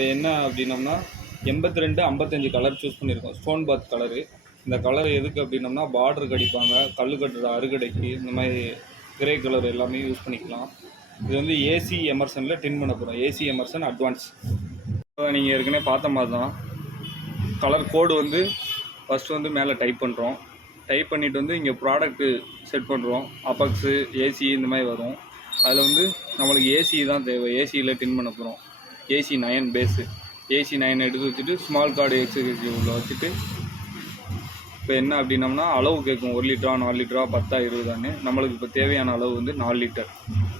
இப்போ என்ன அப்படின்னோம்னா 82 55 colour choose பண்ணியிருக்கோம். ஸ்டோன் பாத் கலரு. இந்த கலர் எதுக்கு அப்படின்னோம்னா பார்டருக்கு அடிப்பாங்க, கல் கட்டுற அறுகடைக்கு, இந்த மாதிரி கிரே கலர் எல்லாமே யூஸ் பண்ணிக்கலாம். இது வந்து ஏசி எமர்சனில் டின் பண்ண போகிறோம். AC Emerson advance. நீங்கள் ஏற்கனவே பார்த்த மாதிரி தான் கலர் கோடு வந்து ஃபஸ்ட்டு வந்து மேலே டைப் பண்ணுறோம். டைப் பண்ணிவிட்டு வந்து இங்கே ப்ராடக்ட்டு செட் பண்ணுறோம். அபக்ஸு, ஏசி இந்த மாதிரி வரும். அதில் வந்து நம்மளுக்கு ஏசி தான் தேவை. ஏசியில் டின் பண்ண போகிறோம். AC 9 base. ஏசி 9 எடுத்து வச்சுட்டு ஸ்மால் கார்டு எக்ஸிக்யூட்டிவ் உள்ள வச்சுட்டு இப்போ என்ன அப்படின்னோம்னா அளவு கேட்கும். 1 லிட்டரா 4 லிட்டரா 10 20 நம்மளுக்கு இப்போ தேவையான அளவு வந்து 4 லிட்டர்.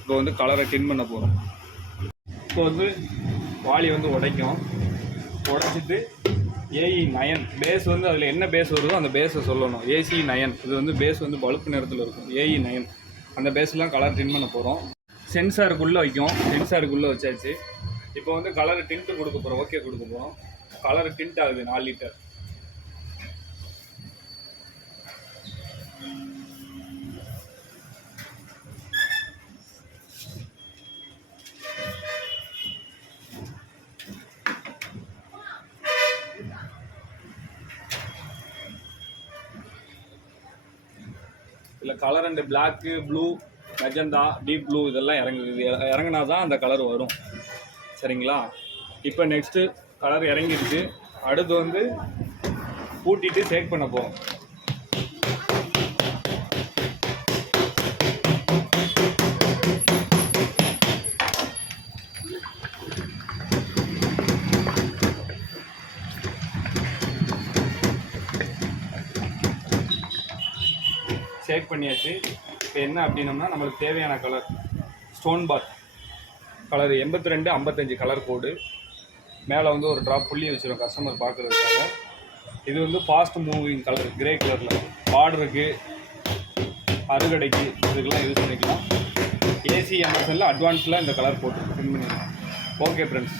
இப்போ வந்து கலரை டின் பண்ண போகிறோம். இப்போ வந்து வாளி வந்து உடைச்சிட்டு ஏஇ 9 பேஸ் வந்து அதில் என்ன பேஸ் வருதோ அந்த பேஸை சொல்லணும். ஏசி 9 இது வந்து பேஸ் வந்து பழுப்பு நிறத்தில் இருக்கும். ஏஇ 9 அந்த பேஸ்லாம் கலர் டின் பண்ண போகிறோம். சென்சாருக்குள்ளே வைக்கும். சென்சாருக்குள்ளே வச்சாச்சு. இப்போ வந்து கலர் டின்ட்டு கொடுக்க போகிறோம். ஓகே கொடுக்க போகிறோம். கலர் டின்ட் ஆகுது 4 லிட்டர். இதில் colour and block, blue, magenta, deep blue இதெல்லாம் இறங்குது. இறங்கினா தான் அந்த கலர் வரும். சரிங்களா? இப்போ நெக்ஸ்ட்டு கலர் இறங்கிடுச்சு. அடுத்து வந்து பூட்டிட்டு சேக் பண்ண போகிறோம். சேக் பண்ணியாச்சு. இப்போ என்ன அப்படின்னோம்னா நம்மளுக்கு தேவையான கலர் ஸ்டோன் பாத் கலர் 82 55 கலர் கோடு. மேலே வந்து ஒரு ட்ராப் புள்ளி வச்சுருவோம் கஸ்டமர் பார்க்குறதுக்காக. இது வந்து ஃபாஸ்ட் மூவிங் கலர் கிரே கலரில் பார்டருக்கு, அறுகடைக்கு இதுக்கெல்லாம் யூஸ் பண்ணிக்கலாம். ஏசி எமர்சனில் அட்வான்ஸில் இந்த கலர் போட்டு பின் பண்ணிக்கலாம். Okay friends.